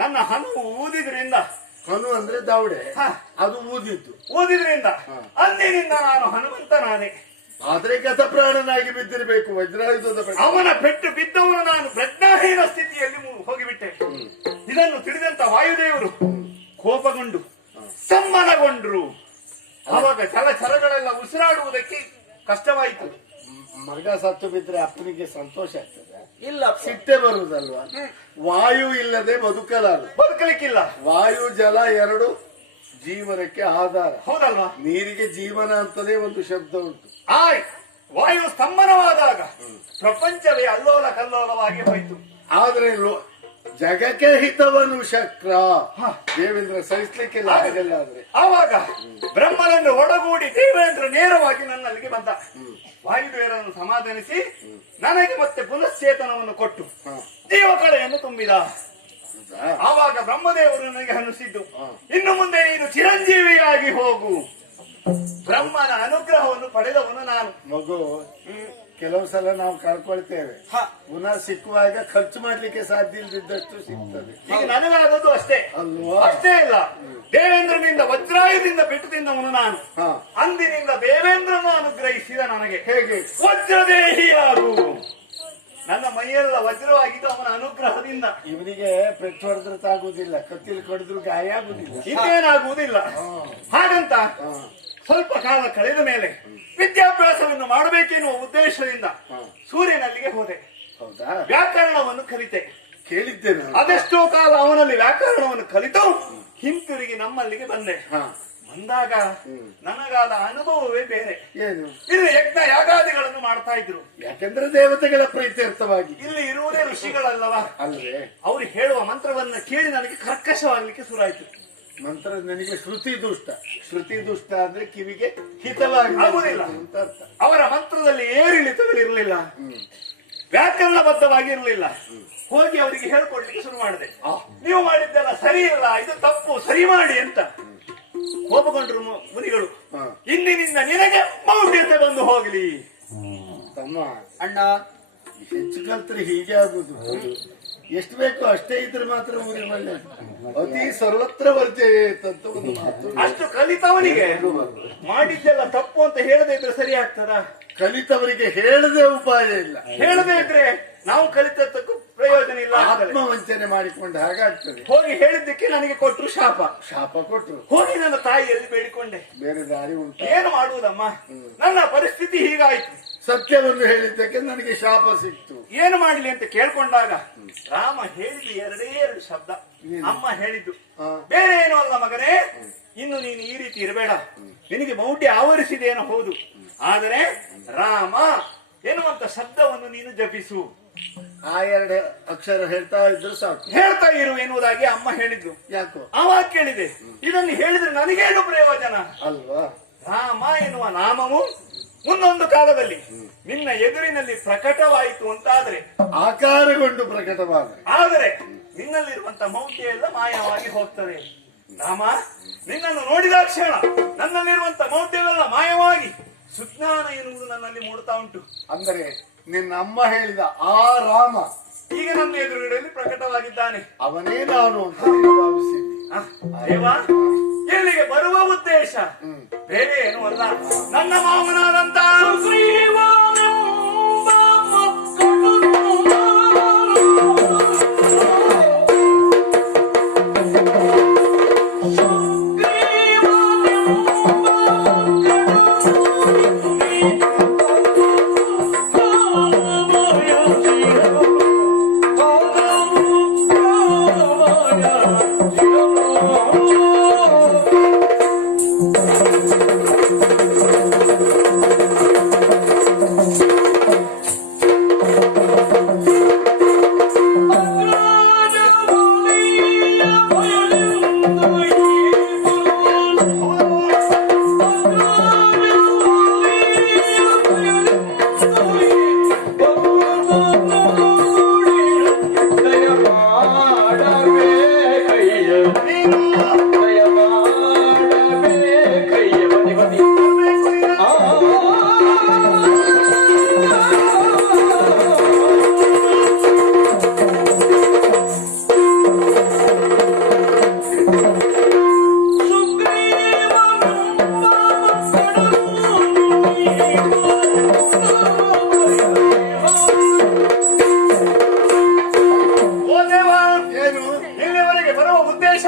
ನನ್ನ ಹನುವು ಊದಿದ್ರಿಂದ. ಹನು ಅಂದ್ರೆ ದಾವಡೆ, ಅದು ಊದಿದ್ರಿಂದ ಅಂದಿನಿಂದ ನಾನು ಹನುಮಂತನಾದೆ. ಆದ್ರೆ ಗತಪ್ರಾಣನಾಗಿ ಬಿದ್ದಿರಬೇಕು ವಜ್ರಾಯುಧದ ಅವನ ಪೆಟ್ಟು ಬಿದ್ದವನು ನಾನು ಪ್ರಜ್ಞಾಹೀನ ಸ್ಥಿತಿಯಲ್ಲಿ ಹೋಗಿಬಿಟ್ಟೆ. ಇದನ್ನು ತಿಳಿದಂತ ವಾಯುದೇವರು ಕೋಪಗೊಂಡು ಸಮ್ಮನಗೊಂಡ್ರು. ಆವಾಗ ಚಲಚರಗಳೆಲ್ಲ ಉಸಿರಾಡುವುದಕ್ಕೆ ಕಷ್ಟವಾಯಿತು. ಮಗ ಸತ್ತು ಬಿದ್ರೆ ಅಪ್ಪನಿಗೆ ಸಂತೋಷ ಆಗ್ತದೆ, ಇಲ್ಲ ಸಿಟ್ಟೆ ಬರುವುದಲ್ವಾ? ವಾಯು ಇಲ್ಲದೆ ಬದುಕಲಿಕ್ಕಿಲ್ಲ. ವಾಯು ಜಲ ಎರಡು ಜೀವನಕ್ಕೆ ಆಧಾರ, ಹೌದಲ್ವಾ? ನೀರಿಗೆ ಜೀವನ ಅಂತಲೇ ಒಂದು ಶಬ್ದ ಉಂಟು. ವಾಯು ಸ್ತಂಭನವಾದಾಗ ಪ್ರಪಂಚವೇ ಅಲ್ಲೋಲ ಕಲ್ಲೋಲವಾಗಿ ಹೋಯಿತು. ಆದ್ರೆ ಜಗಕ್ಕೆ ಹಿತವನು ಶಕ್ರ ದೇವೇಂದ್ರ ಸಹಿಸ್ಲಿಕ್ಕಿಲ್ಲ. ಹಾಗೆಲ್ಲಾದ್ರೆ ಆವಾಗ ಬ್ರಹ್ಮನನ್ನು ಒಡಗೂಡಿ ದೇವೇಂದ್ರ ನೇರವಾಗಿ ನನ್ನಲ್ಲಿಗೆ ಬಂದ. ವಾಯುದೇವರನ್ನು ಸಮಾಧಾನಿಸಿ ನನಗೆ ಮತ್ತೆ ಪುನಶ್ಚೇತನವನ್ನು ಕೊಟ್ಟು ಜೀವಕಳೆಯನ್ನು ತುಂಬಿದ. ಆವಾಗ ಬ್ರಹ್ಮದೇವರು ನನಗೆ ಅನಿಸಿದ್ದು, ಇನ್ನು ಮುಂದೆ ನೀನು ಚಿರಂಜೀವಿಯಾಗಿ ಹೋಗು. ಬ್ರಹ್ಮನ ಅನುಗ್ರಹವನ್ನು ಪಡೆದವನು ನಾನು. ಮಗು, ಕೆಲವು ಸಲ ನಾವು ಕಳ್ಕೊಳ್ತೇವೆ, ಪುನಃ ಸಿಕ್ಕುವಾಗ ಖರ್ಚು ಮಾಡ್ಲಿಕ್ಕೆ ಸಾಧ್ಯ ಇಲ್ಲದಿದ್ದಷ್ಟು ಸಿಗ್ತದೆ. ಈಗ ನನಗಾಗೋದು ಅಷ್ಟೇ ಅಲ್ವಾ? ಅಷ್ಟೇ ಇಲ್ಲ, ದೇವೇಂದ್ರನಿಂದ ವಜ್ರಾಯುಧದಿಂದ ಬಿಟ್ಟು ತಿಂದವನು ನಾನು. ಅಂದಿನಿಂದ ದೇವೇಂದ್ರನು ಅನುಗ್ರಹಿಸಿದ ನನಗೆ. ಹೇಗೆ? ವಜ್ರದೇಹಿಯಾಗು. ನನ್ನ ಮೈಯೆಲ್ಲ ವಜ್ರವಾಗಿದ್ದು ಅವನ ಅನುಗ್ರಹದಿಂದ. ಇವನಿಗೆ ಪೆಟ್ಟು ಹೊಡೆದ್ರೆ ತಾಗುವುದಿಲ್ಲ, ಕತ್ತಿಲಿ ಕಡಿದ್ರು ಗಾಯ ಆಗುದಿಲ್ಲ, ಇನ್ನೇನಾಗುವುದಿಲ್ಲ. ಹಾಗಂತ ಸ್ವಲ್ಪ ಕಾಲ ಕಳೆದ ಮೇಲೆ ವಿದ್ಯಾಭ್ಯಾಸವನ್ನು ಮಾಡಬೇಕೆನ್ನುವ ಉದ್ದೇಶದಿಂದ ಸೂರ್ಯನಲ್ಲಿಗೆ ಹೋದೆ. ವ್ಯಾಕರಣವನ್ನು ಕಲಿತೆ. ಕೇಳಿದ್ದೇನೆ. ಅದೆಷ್ಟೋ ಕಾಲ ಅವನಲ್ಲಿ ವ್ಯಾಕರಣವನ್ನು ಕಲಿತು ಹಿಂತಿರುಗಿ ನಮ್ಮಲ್ಲಿಗೆ ಬಂದೆ. ಬಂದಾಗ ನನಗಾದ ಅನುಭವವೇ ಬೇರೆ. ಏನು? ಇಲ್ಲಿ ಯಜ್ಞ ಯಾಗಾದಿಗಳನ್ನು ಮಾಡ್ತಾ ಇದ್ರು. ಯಾಕೆಂದ್ರೆ ದೇವತೆಗಳ ಪ್ರೀತ್ಯರ್ಥವಾಗಿ. ಇಲ್ಲಿ ಇರುವುದೇ ಋಷಿಗಳಲ್ಲವಾ? ಅಲ್ವೇ? ಅವ್ರು ಹೇಳುವ ಮಂತ್ರವನ್ನ ಕೇಳಿ ನನಗೆ ಕರ್ಕಶವಾಗಲಿಕ್ಕೆ ಶುರುವಾಯಿತು. ಮಂತ್ರ ನನಗೆ ಶ್ರುತಿ ದುಷ್ಟ ಅಂದ್ರೆ ಕಿವಿಗೆ ಹಿತವಾಗಿ ಆಗುವುದಿಲ್ಲ ಅಂತ ಅರ್ಥ. ಅವರ ಮಂತ್ರದಲ್ಲಿ ಏರಿಳಿತಗಳಿರಲಿಲ್ಲ, ವ್ಯಾಕರಣಬದ್ಧವಾಗಿರಲಿಲ್ಲ. ಹೋಗಿ ಅವರಿಗೆ ಹೇಳ್ಕೊಡ್ಲಿಕ್ಕೆ ಶುರು ಮಾಡಿದೆ. ನೀವು ಮಾಡಿದ್ದೆಲ್ಲ ಸರಿ ಇಲ್ಲ, ಇದು ತಪ್ಪು, ಸರಿ ಮಾಡಿ ಅಂತ. ಕೋಪಗೊಂಡ್ರು ಮುನಿಗಳು. ಇಂದಿನಿಂದ ನಿನಗೆ ಮೌಢ್ಯತೆ ಬಂದು ಹೋಗ್ಲಿ. ತಮ್ಮ ಅಣ್ಣ, ಹೆಚ್ಚು ಕಲ್ತ್ರೆ ಹೀಗೆ ಆಗುದು. ಎಷ್ಟು ಬೇಕೋ ಅಷ್ಟೇ ಇದ್ರೆ ಮಾತ್ರ ಊರಿಗೆ ಒಳ್ಳೆ. ಅತಿ ಸರ್ವತ್ರ ವರ್ಜಯೇ ಅಂತ ಒಂದು ಮಾತು. ಅಷ್ಟು ಕಲಿತವನಿಗೆ ಮಾಡಿದ್ದೆಲ್ಲ ತಪ್ಪು ಅಂತ ಹೇಳದೇ ಇದ್ರೆ ಸರಿ ಆಗ್ತದ? ಕಲಿತವರಿಗೆ ಹೇಳದೆ ಉಪಾಯ ಇಲ್ಲ. ಹೇಳದೇ ಇದ್ರೆ ನಾವು ಕಲಿತದ್ದಕ್ಕೂ ಪ್ರಯೋಜನ ಇಲ್ಲ. ಆತ್ಮವಂಚನೆ ಮಾಡಿಕೊಂಡು ಹಾಗಾಗ್ತದೆ. ಹೋಗಿ ಹೇಳಿದ್ದಕ್ಕೆ ನನಗೆ ಕೊಟ್ರು ಶಾಪ ಕೊಟ್ರು. ಹೋಗಿ ನನ್ನ ತಾಯಿಯಲ್ಲಿ ಬೇಡಿಕೊಂಡೆ. ಬೇರೆ ದಾರಿ ಉಂಟು? ಏನು ಮಾಡುವುದಮ್ಮ, ನನ್ನ ಪರಿಸ್ಥಿತಿ ಹೀಗಾಯ್ತು. ಸತ್ಯವನ್ನು ಹೇಳಿದ್ದಕ್ಕೆ ನನಗೆ ಶಾಪ ಸಿಕ್ತು. ಏನು ಮಾಡಲಿ ಅಂತ ಕೇಳ್ಕೊಂಡಾಗ ರಾಮ ಹೇಳಿದ್ದು ಎರಡು ಶಬ್ದ. ಅಮ್ಮ ಹೇಳಿದ್ದು ಬೇರೆ ಏನೋ ಅಲ್ಲ, ಮಗನೇ, ಇನ್ನು ನೀನು ಈ ರೀತಿ ಇರಬೇಡ. ನಿನಗೆ ಮೌಢ್ಯ ಆವರಿಸಿದೇನೋ ಹೌದು, ಆದರೆ ರಾಮ ಎನ್ನುವಂತ ಶಬ್ದವನ್ನು ನೀನು ಜಪಿಸು. ಆ ಎರಡು ಅಕ್ಷರ ಹೇಳ್ತಾ ಇದ್ರು ಸಾಕು. ಹೇಳ್ತಾ ಇರು ಎನ್ನುವುದಾಗಿ ಅಮ್ಮ ಹೇಳಿದ್ದು. ಯಾಕೋ? ಆವಾಗ ಕೇಳಿದೆ, ಇದನ್ನು ಹೇಳಿದ್ರೆ ನನಗೇನು ಪ್ರಯೋಜನ ಅಲ್ವಾ? ರಾಮ ಎನ್ನುವ ನಾಮವು ಮುಂದೊಂದು ಕಾಲದಲ್ಲಿ ನಿನ್ನ ಎದುರಿನಲ್ಲಿ ಪ್ರಕಟವಾಯಿತು ಅಂತಾದ್ರೆ, ಆಕಾರಗೊಂಡು ಪ್ರಕಟವಾದ, ಆದರೆ ನಿನ್ನಲ್ಲಿರುವಂತ ಮೌಢ್ಯ ಎಲ್ಲ ಮಾಯವಾಗಿ ಹೋಗ್ತದೆ. ರಾಮ, ನಿನ್ನನ್ನು ನೋಡಿದ ಕ್ಷಣ ನನ್ನಲ್ಲಿರುವಂತ ಮೌಢ್ಯವೆಲ್ಲ ಮಾಯವಾಗಿ ಸುಜ್ಞಾನ ಎನ್ನುವುದು ನನ್ನಲ್ಲಿ ಮೂಡ್ತಾ ಉಂಟು. ಅಂದರೆ ನಿನ್ನ ಅಮ್ಮ ಹೇಳಿದ ಆ ರಾಮ ಈಗ ನನ್ನ ಎದುರುಗಡೆಯಲ್ಲಿ ಪ್ರಕಟವಾಗಿದ್ದಾನೆ. ಅವನೇ ನಾನು ಅಂತ ಭಾವಿಸಿದ್ದೆ. ದೇವಾ, ಇಲ್ಲಿಗೆ ಬರುವ ಉದ್ದೇಶ ಬೇರೆ ಏನೂ ಅಲ್ಲ. ನನ್ನ ಮಾವನಾದಂತ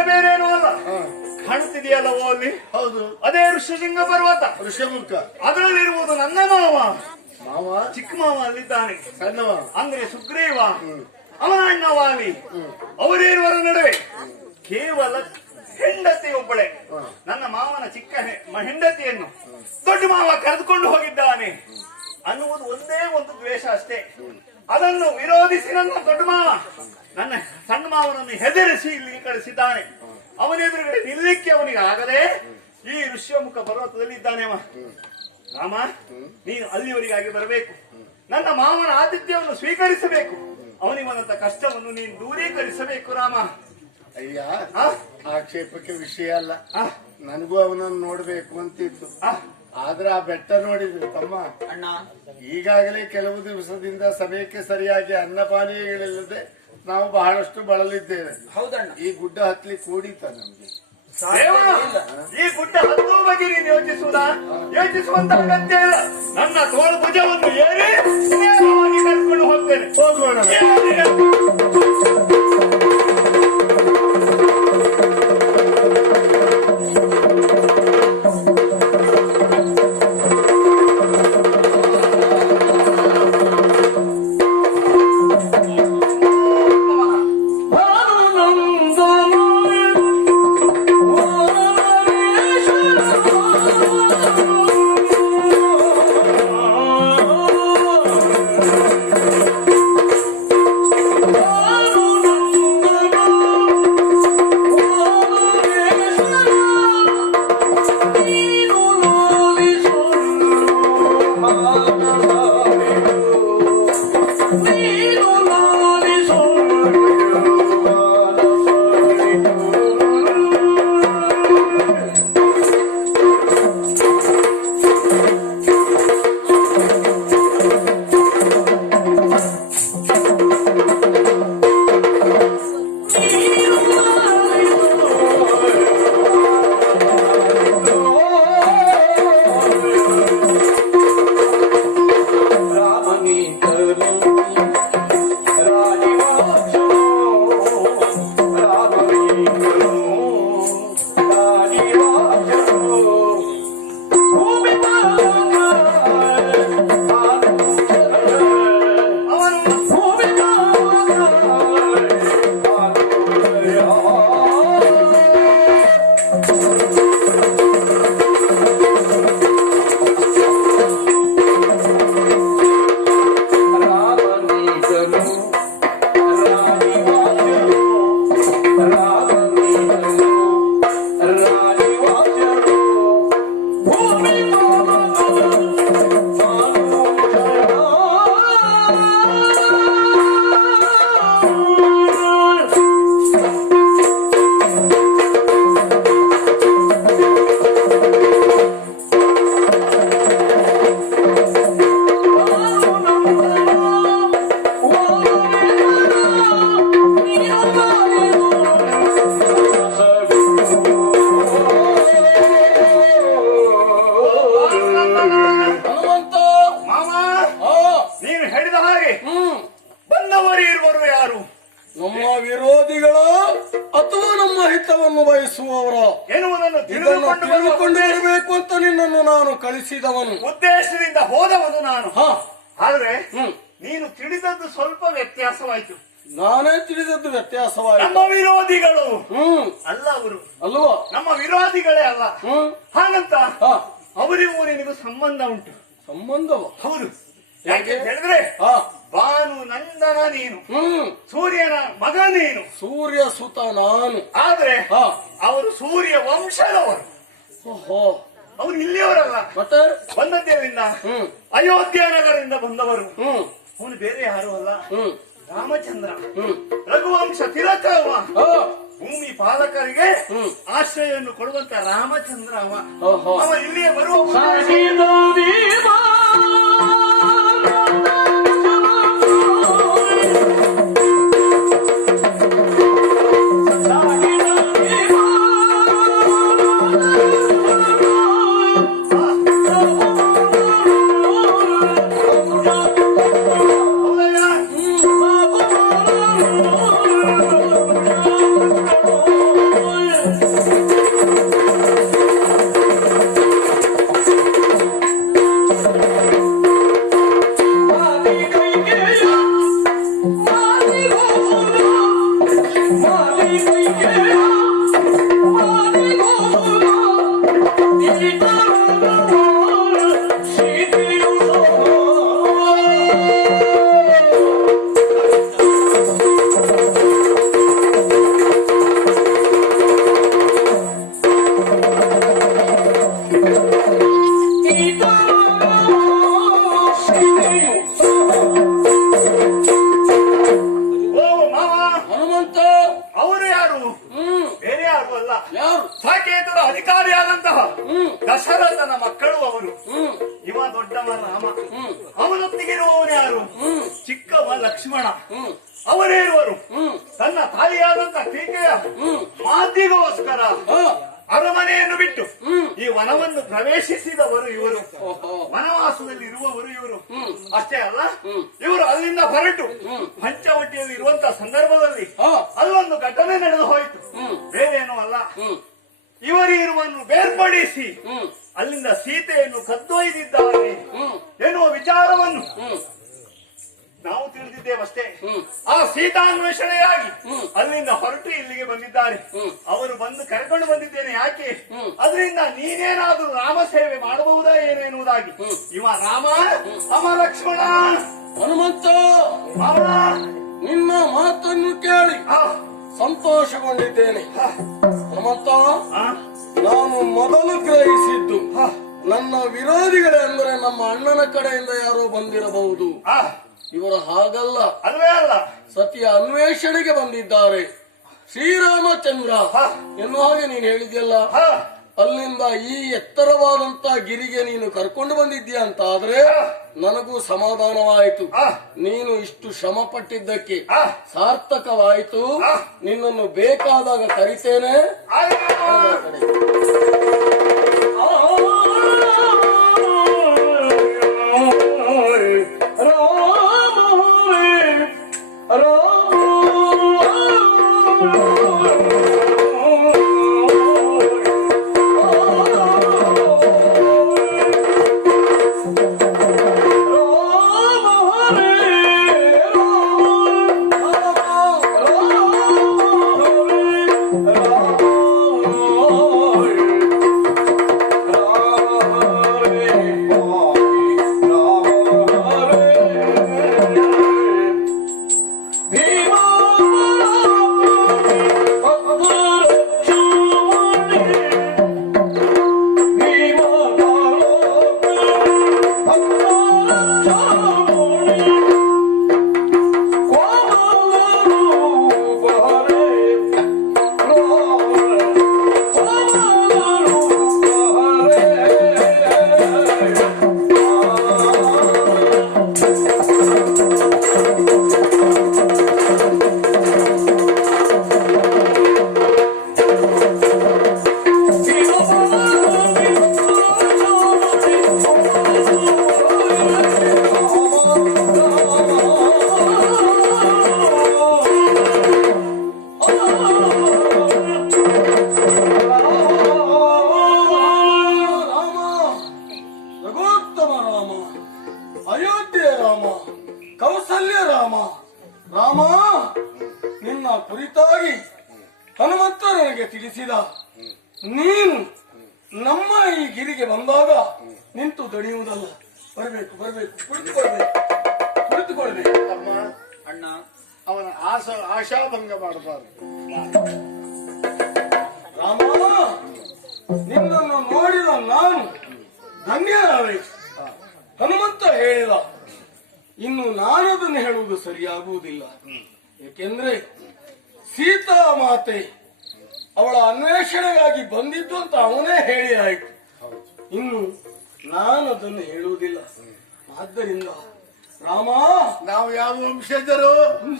ಬೇರೇನೂ ಅಲ್ಲ, ಕಾಣುತ್ತಿದೆಯಲ್ಲವೋ ಅಲ್ಲಿ? ಹೌದು, ಅದೇ ಋಷಶೃಂಗ ಪರ್ವತ. ಋಷಮುಖ ಅದರಲ್ಲಿರುವುದು ನನ್ನ ಮಾವ. ಮಾವ? ಚಿಕ್ಕ ಮಾವ ಅಲ್ಲಿದ್ದಾನೆ. ಸಣ್ಣವ ಅಂದ್ರೆ ಸುಗ್ರೀವ, ಅವನ ಅಣ್ಣ ವಾಲಿ. ಅವರೇರುವರ ನಡುವೆ ಕೇವಲ ಹೆಂಡತಿ ಒಬ್ಬಳೆ. ನನ್ನ ಮಾವನ ಚಿಕ್ಕ ಹೆಂಡತಿಯನ್ನು ದೊಡ್ಡ ಮಾವ ಕರೆದುಕೊಂಡು ಹೋಗಿದ್ದಾನೆ ಅನ್ನುವುದು ಒಂದೇ ಒಂದು ದ್ವೇಷ ಅಷ್ಟೇ. ಅದನ್ನು ವಿರೋಧಿಸಿ ನನ್ನ ದೊಡ್ಡ ಮಾವ ನನ್ನ ಸಣ್ಣ ಮಾವನನ್ನು ಹೆದರಿಸಿ ಇಲ್ಲಿಗೆ ಕಳಿಸಿದ್ದಾನೆ. ಅವನೆದುರುಗಡೆ ನಿಲ್ಲಕ್ಕೆ ಅವನಿಗೆ ಆಗದೆ ಈ ಋಷ್ಯಮುಖ ಪರ್ವತದಲ್ಲಿ ಇದ್ದಾನೆ. ರಾಮ, ನೀನು ಅಲ್ಲಿವರೆಗಾಗಿ ಬರಬೇಕು. ನನ್ನ ಮಾವನ ಆತಿಥ್ಯವನ್ನು ಸ್ವೀಕರಿಸಬೇಕು. ಅವನಿಗೊಂದಂತ ಕಷ್ಟವನ್ನು ನೀನು ದೂರೀಕರಿಸಬೇಕು ರಾಮ. ಅಯ್ಯ, ಆಕ್ಷೇಪಕ್ಕೆ ವಿಷಯ ಅಲ್ಲ. ನನಗೂ ಅವನನ್ನು ನೋಡ್ಬೇಕು ಅಂತಿತ್ತು. ಆದ್ರೆ ಆ ಬೆಟ್ಟ ನೋಡಿದ್ರು ತಮ್ಮ ಅಣ್ಣ. ಈಗಾಗಲೇ ಕೆಲವು ದಿವಸದಿಂದ ಸಮಯಕ್ಕೆ ಸರಿಯಾಗಿ ಅನ್ನಪಾನೀಯಗಳಿಲ್ಲದೆ ನಾವು ಬಹಳಷ್ಟು ಬಳಲಿದ್ದೇವೆ. ಹೌದಣ್ಣ. ಈ ಗುಡ್ಡ ಹತ್ಲಿ ಕೂಡಿತ ನಮ್ಗೆ. ಈ ಗುಡ್ಡ ಹತ್ತುವ ಬಗ್ಗೆ ನೀನು ಯೋಚಿಸುವಂತ ಅಗತ್ಯ ಇಲ್ಲ. ನನ್ನ ತೋಳು ಭುಜವನ್ನು ಏರಿ ನೇರವಾಗಿ ಕರ್ಕೊಂಡು ಹೋಗ್ತೇನೆ. ಹೋಗೋಣ. ತಿಳಿದುಕೊಂಡು ಅಂತ ನಿನ್ನನ್ನು ನಾನು ಕಳಿಸಿದವನು, ಉದ್ದೇಶದಿಂದ ಹೋದವನು ನಾನು. ಆದ್ರೆ ನೀನು ತಿಳಿದದ್ದು ಸ್ವಲ್ಪ ವ್ಯತ್ಯಾಸವಾಯ್ತು. ನಾನೇ ತಿಳಿದದ್ದು ವ್ಯತ್ಯಾಸವಾಯಿತು. ನಮ್ಮ ವಿರೋಧಿಗಳು ಅಲ್ಲ ಅವರು, ಅಲ್ವಾ? ನಮ್ಮ ವಿರೋಧಿಗಳೇ ಅಲ್ಲ. ಹಾಗಂತ ಅವರಿಗೂ ನಿನಗೂ ಸಂಬಂಧ ಉಂಟು. ಸಂಬಂಧವ? ಹೌದು. ಯಾಕೆ ಹೇಳಿದ್ರೆ ಭಾನು ನಂದನ ನೀನು, ಸೂರ್ಯನ ಮಗ ನೀನು, ಸೂರ್ಯ ಸುತ ನಾನು. ಆದ್ರೆ ಅವರು ಸೂರ್ಯ ವಂಶದವರು. ಅವರು ಇಲ್ಲಿಯವರಲ್ಲ, ಮತ್ತೆ ಬಂದದ್ದೇರಿಂದ ಅಯೋಧ್ಯ ನಗರದಿಂದ ಬಂದವರು. ಅವನು ಬೇರೆ ಯಾರು ಅಲ್ಲ, ರಾಮಚಂದ್ರ. ರಘುವಂಶ ತಿಲಕವ, ಭೂಮಿ ಪಾಲಕರಿಗೆ ಆಶ್ರಯವನ್ನು ಕೊಡುವಂತ ರಾಮಚಂದ್ರ ಅವ. ಅವ ಇಲ್ಲಿಯೇ ಬರುವ ಓ ಮಾವ, ಹನುಮಂತ ಅವರು ಯಾರು? ಬೇರೆ ಯಾರು ಅಲ್ಲ, ಯಾರು? ಸಾಕೇತರ ಅಧಿಕಾರಿಯಾದಂತಹ ದಶರಥನ ಮಕ್ಕಳು ಅವರು. ಹ್ಮ್ ಇವ ದೊಡ್ಡವ ರಾಮ, ಹ್ಮ್ ಅವನೊತ್ತಿಗಿರುವವನು ಯಾರು? ಹ್ಮ್ ಚಿಕ್ಕವ ಲಕ್ಷ್ಮಣ. ಹ್ಮ್ ಅವರೇ ಇರುವರು ಹ್ಮ್ ತನ್ನ ತಾಯಿಯಾದಂತ ಕೈಕೆಯ ಹ್ಮ್ ಮಾತಿಗೋಸ್ಕರ ಹಾ ಅರಮನೆಯನ್ನು ಬಿಟ್ಟು ಹ್ಮ್ ಈ ವನವನ್ನು ಪ್ರವೇಶಿಸಿದವರು ಇವರು. ಓಹೋ ವನವಾಸದಲ್ಲಿ ಇರುವವರು ಇವರು. ಹ್ಮ್ ಅಷ್ಟೇ ಅಲ್ಲ, ಹ್ಮ್ ಇವರು ಅಲ್ಲಿಂದ ಹೊರಟು ಹ್ಮ್ ಪಂಚವಟಿಯಲ್ಲಿ ಇರುವಂತಹ ಸಂದರ್ಭದಲ್ಲಿ ಹಾ ಅಲ್ಲೊಂದು ಘಟನೆ ನಡೆದು ಹೋಯಿತು. ಹ್ಮ್ ಬೇರೇನೂ ಅಲ್ಲ, ಹ್ಮ್ ಇವರಿರುವನ್ನು ಬೇರ್ಪಡಿಸಿ ಹ್ಮ್ ಅಲ್ಲಿಂದ ಸೀತೆಯನ್ನು ಕದ್ದೊಯ್ದಿದ್ದಾರೆ ಹ್ಮ್ ಎನ್ನುವ ವಿಚಾರವನ್ನು ಹ್ಮ್ ನಾವು ತಿಳಿದಿದ್ದೇವಷ್ಟೇ. ಹ್ಮ್ ಆ ಸೀತಾನ್ವೇಷಣೆಯಾಗಿ ಹ್ಮ್ ಅಲ್ಲಿಂದ ಹೊರಟು ಇಲ್ಲಿಗೆ ಬಂದಿದ್ದಾರೆ. ಹ್ಮ್ ಅವರು ಬಂದು ಕರ್ಕೊಂಡು ಬಂದಿದ್ದೇನೆ ಯಾಕೆ? ಹ್ಮ್ ಅದರಿಂದ ನೀನೇನಾದ್ರೂ ರಾಮ ಸೇವೆ ಮಾಡಬಹುದಾ ಏನೆನ್ನುವುದಾಗಿ. ಹ್ಮ್ ಇವ ರಾಮ, ಅಮ ಲಕ್ಷ್ಮಣ. ಹನುಮಂತ ಮಾವ, ನಿನ್ನ ಮಾತನ್ನು ಕೇಳಿ ಆ, ಸಂತೋಷಗೊಂಡಿದ್ದೇನೆ. ಆ, ಹನುಮಂತ ಆ, ನಾನು ಮೊದಲು ಗ್ರಹಿಸಿದ್ದು ಆ, ನನ್ನ ವಿರೋಧಿಗಳೆಂದರೆ ನಮ್ಮ ಅಣ್ಣನ ಕಡೆಯಿಂದ ಯಾರೋ ಬಂದಿರಬಹುದು. ಆ, ಇವರು ಹಾಗಲ್ಲ, ಅಲ್ವೇ ಅಲ್ಲ. ಸತಿಯ ಅನ್ವೇಷಣೆಗೆ ಬಂದಿದ್ದಾರೆ. ಶ್ರೀರಾಮಚಂದ್ರ ಆ, ಎನ್ನುವ ಹಾಗೆ ನೀನು ಹೇಳಿದ್ಯಲ್ಲ, ಆ, ಅಲ್ಲಿಂದ ಈ ಎತ್ತರವಾದಂತ ಗಿರಿಗೆ ನೀನು ಕರ್ಕೊಂಡು ಬಂದಿದ್ದೀಯ ಅಂತ ಆದ್ರೆ ನನಗೂ ಸಮಾಧಾನವಾಯಿತು. ಆ, ನೀನು ಇಷ್ಟು ಶ್ರಮ ಪಟ್ಟಿದ್ದಕ್ಕೆ ಆ, ಸಾರ್ಥಕವಾಯಿತು. ಆ. ನಿನ್ನನ್ನು ಬೇಕಾದಾಗ ಕರಿತೇನೆ. ಕುರಿತಾಗಿ ಹನುಮಂತ ನನಗೆ ತಿಳಿಸಿದ. ನೀನು ನಮ್ಮ ಈ ಗಿರಿಗೆ ಬಂದಾಗ ನಿಂತು ದಣಿಯುವುದಲ್ಲ, ಬರಬೇಕು ಬರಬೇಕು, ಕುಳಿತುಕೊಳ್ಬೇಕು. ಅಮ್ಮ ಅಣ್ಣ, ಅವನ ಆಶಾಭಂಗ ಮಾಡಬಾರದು. ರಾಮ, ನಿನ್ನನ್ನು ನೋಡಿದ ನಾನು ಧನ್ಯನಾದೆ. ಹನುಮಂತ ಹೇಳಿದ, ಇನ್ನು ನಾನದನ್ನು ಹೇಳುವುದು ಸರಿಯಾಗುವುದಿಲ್ಲ. ಏಕೆಂದ್ರೆ ಸೀತಾ ಮಾತೆ ಅವಳ ಅನ್ವೇಷಣೆಗಾಗಿ ಬಂದಿದ್ದು ಅಂತ ಅವನೇ ಹೇಳಿ ಆಯ್ತು. ಇನ್ನು ನಾನದನ್ನು ಹೇಳುವುದಿಲ್ಲ. ಆದ್ದರಿಂದ ರಾಮ, ನಾವು ಯಾವ ವಂಶಜರು?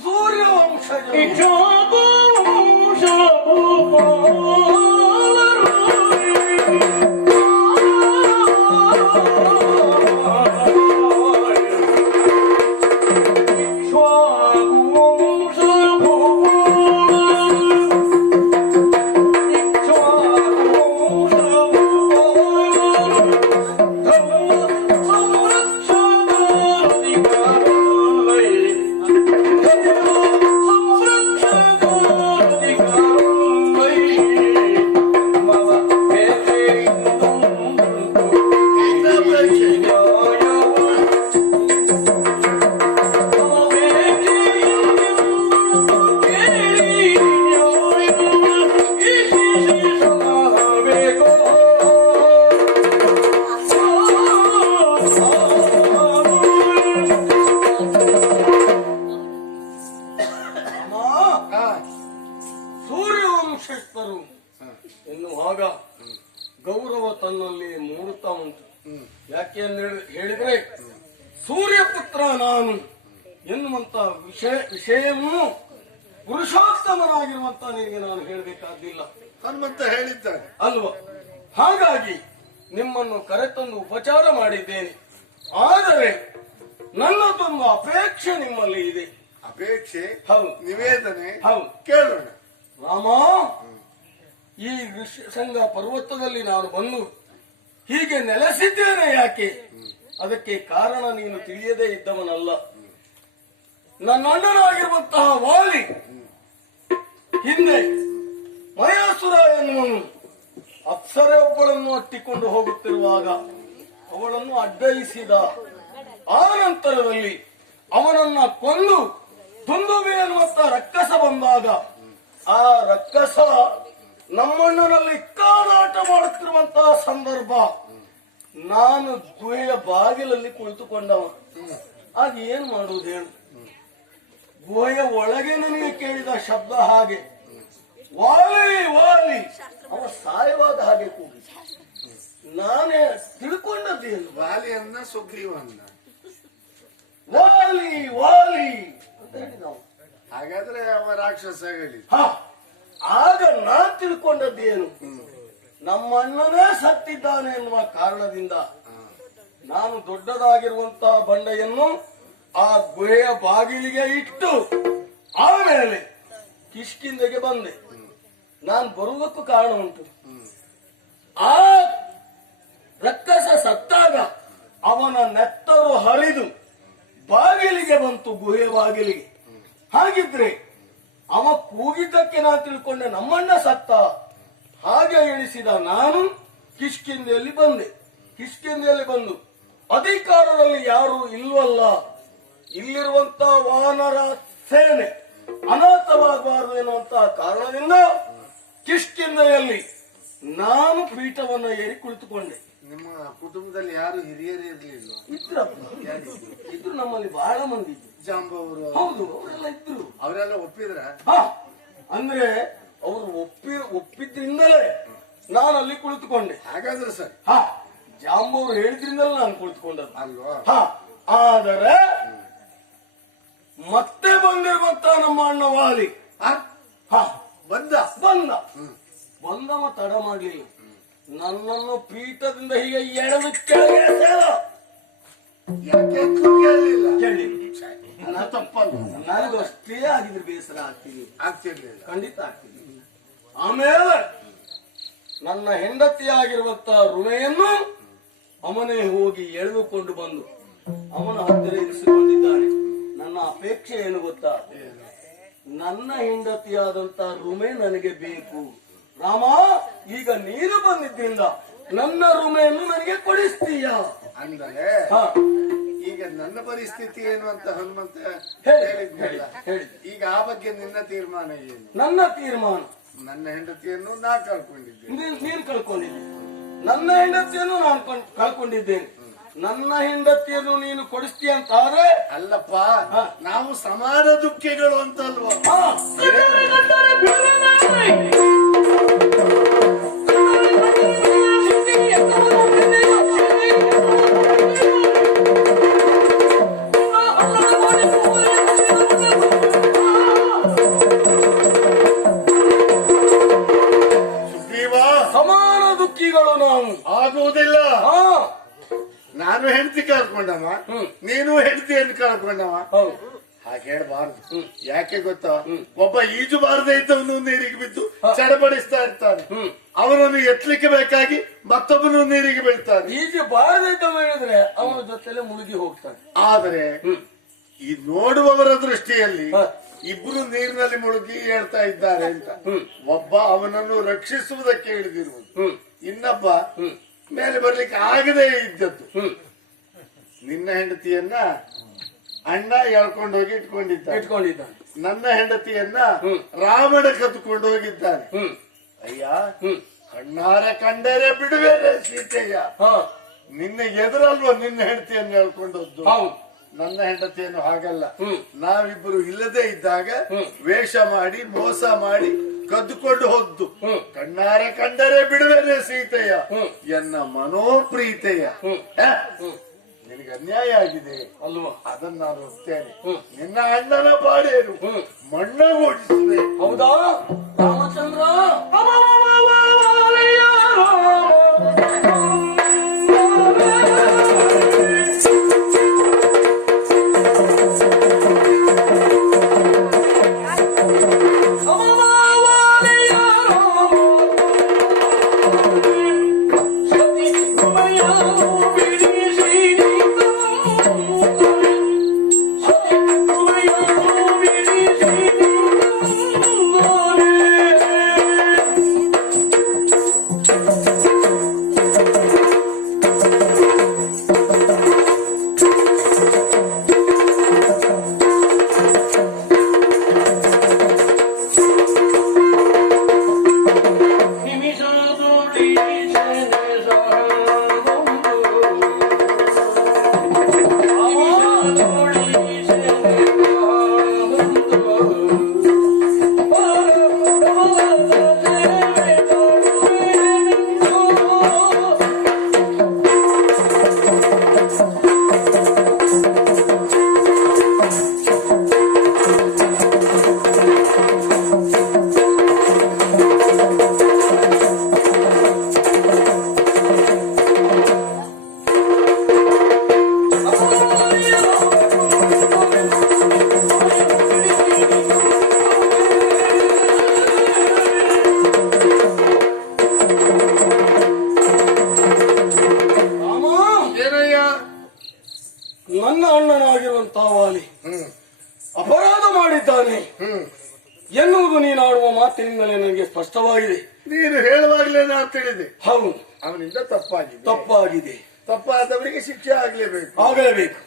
ಸೂರ್ಯ ವಂಶಜರು. ವಂಶಸ್ಥರು ಎನ್ನುವಾಗ ಗೌರವ ತನ್ನಲ್ಲಿ ಮೂಡುತ್ತಾ ಉಂಟು. ಯಾಕೆ ಹೇಳಿದ್ರೆ ಸೂರ್ಯಪುತ್ರ ನಾನು ಎನ್ನುವಂತ ವಿಷಯವನ್ನು ಪುರುಷೋತ್ತಮನಾಗಿರುವಂತ ನಿನಗೆ ನಾನು ಹೇಳಬೇಕಾದಿಲ್ಲ, ಹನುಮಂತ ಹೇಳಿದ್ದಾನೆ ಅಲ್ವಾ? ಹಾಗಾಗಿ ನಿಮ್ಮನ್ನು ಕರೆತಂದು ಉಪಚಾರ ಮಾಡಿದ್ದೇನೆ. ಆದರೆ ನನ್ನದೊಂದು ಅಪೇಕ್ಷೆ ನಿಮ್ಮಲ್ಲಿ ಇದೆ. ಅಪೇಕ್ಷೆ? ಹೌದು. ನಿವೇದನೆ? ಹೌದು. ಕೇಳೋಣ. ರಾಮ, ಈ ಋಷ್ಯಶೃಂಗ ಪರ್ವತದಲ್ಲಿ ನಾನು ಬಂದು ಹೀಗೆ ನೆಲೆಸಿದ್ದೇನೆ ಯಾಕೆ? ಅದಕ್ಕೆ ಕಾರಣ ನೀನು ತಿಳಿಯದೇ ಇದ್ದವನಲ್ಲ. ನನ್ನ ಅಣ್ಣನಾಗಿರುವಂತಹ ವಾಲಿ ಹಿಂದೆ ಮಯಾಸುರ ಎನ್ನುವನು ಅಪ್ಸರೆ ಒಬ್ಬಳನ್ನು ಅಟ್ಟಿಕೊಂಡು ಹೋಗುತ್ತಿರುವಾಗ ಅವಳನ್ನು ಅಡ್ಡಯಿಸಿದ. ಆ ನಂತರದಲ್ಲಿ ಅವನನ್ನ ಕೊಂದು ದುಂದುಬಿ ಎನ್ನುವಂತ ರಕ್ಕಸ ಬಂದಾಗ ಆ ರಕ್ಕಸ ನಮ್ಮಣ್ಣನಲ್ಲಿ ಕಾದಾಟ ಮಾಡುತ್ತಿರುವಂತಹ ಸಂದರ್ಭ ನಾನು ಗುಹೆಯ ಬಾಗಿಲಲ್ಲಿ ಕುಳಿತುಕೊಂಡವ. ಆಗ ಏನ್ ಮಾಡುವುದು ಹೇಳು? ಗುಹೆಯ ಒಳಗೆ ನನಗೆ ಕೇಳಿದ ಶಬ್ದ ಹಾಗೆ, ವಾಲಿ ವಾಲಿ. ಅವ ಸಾಯುವಾಗ ಹಾಗೆ ಕೂಗಿ ನಾನೇ ತಿಳ್ಕೊಂಡದ್ದೇನು? ವಾಲಿಯನ್ನ ಸುಗ್ರೀವನ್ನ ವಾಲಿ ವಾಲಿ ಅಂತ ಹೇಳಿ ನಾವು. ಹಾಗಾದ್ರೆ ಅವ ರಾಕ್ಷಸಗಳಿ. ಆಗ ನಾನ್ ತಿಳ್ಕೊಂಡದ್ದೇನು? ನಮ್ಮ ಅಣ್ಣನೇ ಸತ್ತಿದ್ದಾನೆ ಎನ್ನುವ ಕಾರಣದಿಂದ ನಾನು ದೊಡ್ಡದಾಗಿರುವಂತಹ ಬಂಡೆಯನ್ನು ಆ ಗುಹೆಯ ಬಾಗಿಲಿಗೆ ಇಟ್ಟು ಆಮೇಲೆ ಕಿಷ್ಕಿಂದೆಗೆ ಬಂದೆ. ನಾನು ಬರುವುದಕ್ಕೂ ಕಾರಣ ಉಂಟು. ಆ ರಕ್ಕಸ ಸತ್ತಾಗ ಅವನ ನೆತ್ತರು ಹರಿದು ಬಾಗಿಲಿಗೆ ಬಂತು, ಗುಹೆಯ ಬಾಗಿಲಿಗೆ. ಹಾಗಿದ್ರೆ ಅವ ಕೂಗಿದ್ದಕ್ಕೆ ನಾನು ತಿಳ್ಕೊಂಡೆ ನಮ್ಮಣ್ಣ ಸತ್ತ. ಹಾಗೆ ಎಣಿಸಿದ ನಾನು ಕಿಷ್ಕಿಂದೆಯಲ್ಲಿ ಬಂದೆ. ಕಿಷ್ಕಿಂದೆಯಲ್ಲಿ ಬಂದು ಅಧಿಕಾರದಲ್ಲಿ ಯಾರು ಇಲ್ವಲ್ಲ, ಇಲ್ಲಿರುವಂತ ವಾನರ ಸೇನೆ ಅನಾಥವಾಗಬಾರದು ಎನ್ನುವಂತಹ ಕಾರಣದಿಂದ ಕಿಷ್ಕಿಂದೆಯಲ್ಲಿ ನಾನು ಪೀಠವನ್ನು ಏರಿ ಕುಳಿತುಕೊಂಡೆ. ನಿಮ್ಮ ಕುಟುಂಬದಲ್ಲಿ ಯಾರು ಹಿರಿಯರು ಇರ್ಲಿಲ್ಲ? ಇದ್ರು ನಮ್ಮಲ್ಲಿ ಬಹಳ ಮಂದಿ ಇದ್ರು. ಜಾಂಬವರು? ಹೌದು, ಅವರೆಲ್ಲ ಇದ್ರು. ಅವರೆಲ್ಲ ಒಪ್ಪಿದ್ರ? ಅಂದ್ರೆ ಅವರು ಒಪ್ಪಿದ್ರಿಂದಲೇ ನಾನು ಅಲ್ಲಿ ಕುಳಿತುಕೊಂಡೆ. ಹಾಗಾದ್ರೆ ಸರಿ. ಜಾಂಬವ್ರು ಹೇಳಿದ್ರಿಂದಲೇ ನಾನು ಕುಳಿತುಕೊಂಡದ್ದು ಅಲ್ವಾ? ಆದರೆ ಮತ್ತೆ ಬಂದಿರುವಂತ ನಮ್ಮ ಅಣ್ಣ ವಾಲಿ ಬಂದವ ತಡ ಮಾಡ್ಲಿಲ್ಲ. ನನ್ನನ್ನು ಪೀಠದಿಂದ ಹೀಗೆ ಎಳೆದು ಕೆಳಗೆ ತಪ್ಪಲ್ಲ. ನನಗೂ ಅಷ್ಟೇ ಆಗಿದ್ರೆ ಬೇಸರ ಆಗ್ತಿರ್ಲಿಲ್ಲ, ಖಂಡಿತ ಆಗ್ತಿರ್ಲಿಲ್ಲ. ಆಮೇಲೆ ನನ್ನ ಹೆಂಡತಿಯಾಗಿರುವಂತ ಋಣೆಯನ್ನು ಅವನೇ ಹೋಗಿ ಎಳೆದುಕೊಂಡು ಬಂದು ಅವನ ಹತ್ತಿರ ಇರಿಸಿಕೊಂಡಿದ್ದಾನೆ. ನನ್ನ ಅಪೇಕ್ಷೆ ಏನು ಗೊತ್ತಾ? ನನ್ನ ಹೆಂಡತಿಯಾದಂತ ರುಮೆ ನನಗೆ ಬೇಕು. ರಾಮ, ಈಗ ನೀನು ಬಂದಿದ್ದರಿಂದ ನನ್ನ ರುಮೆಯನ್ನು ನನಗೆ ಕೊಡಿಸ್ತೀಯ ಅಂದರೆ ಈಗ ನನ್ನ ಪರಿಸ್ಥಿತಿ ಏನು ಅಂತ ಹನುಮಂತ ಹೇಳಿದ್ನಲ್ಲ. ಈಗ ಆ ಬಗ್ಗೆ ನಿನ್ನ ತೀರ್ಮಾನ ಏನು? ನನ್ನ ತೀರ್ಮಾನ, ನನ್ನ ಹೆಂಡತಿಯನ್ನು ನಾ ಕಳ್ಕೊಂಡಿದ್ದೇನೆ, ನೀನು ಕಳ್ಕೊಂಡಿದ್ದೀನಿ. ನನ್ನ ಹೆಂಡತಿಯನ್ನು ನಾನು ಕಳ್ಕೊಂಡಿದ್ದೇನೆ. ನನ್ನ ಹೆಂಡತಿಯನ್ನು ನೀನು ಕೊಡಿಸ್ತೀಯ ಅಂತಾದ್ರೆ ಅಲ್ಲಪ್ಪ, ನಾವು ಸಮಾನ ದುಃಖಿಗಳು ಅಂತಲ್ವಾ? ಸಮಾನ ದುಃಖಿಗಳು ನಾವು. ಆಗುವುದಿಲ್ಲ. ನಾನು ಹೆಂಡತಿ ಕಳ್ಕೊಂಡವ, ನೀನು ಹೆಂಡತಿಯನ್ನು ಕಳ್ಕೊಂಡವ. ಹಾಗೆ ಹೇಳ್ಬಾರ್ದು. ಯಾಕೆ ಗೊತ್ತಾ? ಒಬ್ಬ ಈಜು ಬಾರದೆ ಇದ್ದವನು ನೀರಿಗೆ ಬಿದ್ದು ಚಡಪಡಿಸ್ತಾ ಇರ್ತಾನೆ. ಅವನನ್ನು ಎತ್ತಲಿಕ್ಕೆ ಬೇಕಾಗಿ ಮತ್ತೊಬ್ಬನು ನೀರಿಗೆ ಬೀಳ್ತಾನೆ. ಈಜು ಬಾರದೆ ಇದ್ದವ ಹೇಳಿದ್ರೆ ಅವನ ಜೊತೆಲೆ ಮುಳುಗಿ ಹೋಗ್ತಾನೆ. ಆದರೆ ಈ ನೋಡುವವರ ದೃಷ್ಟಿಯಲ್ಲಿ ಇಬ್ರು ನೀರಿನಲ್ಲಿ ಮುಳುಗಿ ಹೇಳ್ತಾ ಇದ್ದಾರೆ ಅಂತ. ಒಬ್ಬ ಅವನನ್ನು ರಕ್ಷಿಸುವುದಕ್ಕೆ ಹಿಡಿದಿರುವುದು, ಇನ್ನೊಬ್ಬ ಮೇಲೆ ಬರ್ಲಿಕ್ಕೆ ಆಗದೇ ಇದ್ದದ್ದು. ನಿನ್ನ ಹೆಂಡತಿಯನ್ನ ಅಣ್ಣ ಎಳ್ಕೊಂಡು ಹೋಗಿ ಇಟ್ಕೊಂಡಿದ್ದಾನೆ. ನನ್ನ ಹೆಂಡತಿಯನ್ನ ರಾವಣ ಕದ್ದುಕೊಂಡು ಹೋಗಿದ್ದಾನೆ. ಅಯ್ಯ, ಕಣ್ಣಾರ ಕಂಡರೆ ಬಿಡುವೇನೆ ಸೀತೆಯ. ನಿನ್ನ ಎದುರಲ್ವ ನಿನ್ನ ಹೆಂಡತಿಯನ್ನು ಹೇಳ್ಕೊಂಡದ್ದು. ನನ್ನ ಹೆಂಡತಿಯನ್ನು ಹಾಗಲ್ಲ. ನಾವಿಬ್ಬರು ಇಲ್ಲದೆ ಇದ್ದಾಗ ವೇಷ ಮಾಡಿ ಮೋಸ ಮಾಡಿ ಕದ್ದುಕೊಂಡು ಹೋದ್ದು ಕಣ್ಣಾರೆ ಕಂಡರೆ ಬಿಡುವೆನೆ ಸೀತೆಯ ಎನ್ನ ಮನೋಪ್ರೀತೆಯ. ನಿನಗೆ ಅನ್ಯಾಯ ಆಗಿದೆ ಅಲ್ವಾ? ಅದನ್ನ ನಾನು ಒಪ್ತೇನೆ. ನಿನ್ನ ಅಣ್ಣನ ಪಾಡೇನು ಮಣ್ಣಗೋಡಿಸಿದೆ. ಹೌದಾ ರಾಮಚಂದ್ರ? ನನ್ನ ಅಣ್ಣನಾಗಿರುವಂತಹ ವಾಲಿ ಅಪರಾಧ ಮಾಡಿದ್ದಾನೆ ಎನ್ನುವುದು ನೀನಾಡುವ ಮಾತಿನಿಂದಲೇ ನನಗೆ ಸ್ಪಷ್ಟವಾಗಿದೆ. ನೀನು ಹೇಳುವಾಗಲೇ ನಾನು ತಿಳಿದೆ. ಹೌದು, ಅವನಿಂದ ತಪ್ಪಾಗಿದೆ. ತಪ್ಪಾಗಿದೆ. ತಪ್ಪಾದವರಿಗೆ ಶಿಕ್ಷೆ ಆಗಲೇಬೇಕು. ಆಗಲೇಬೇಕು.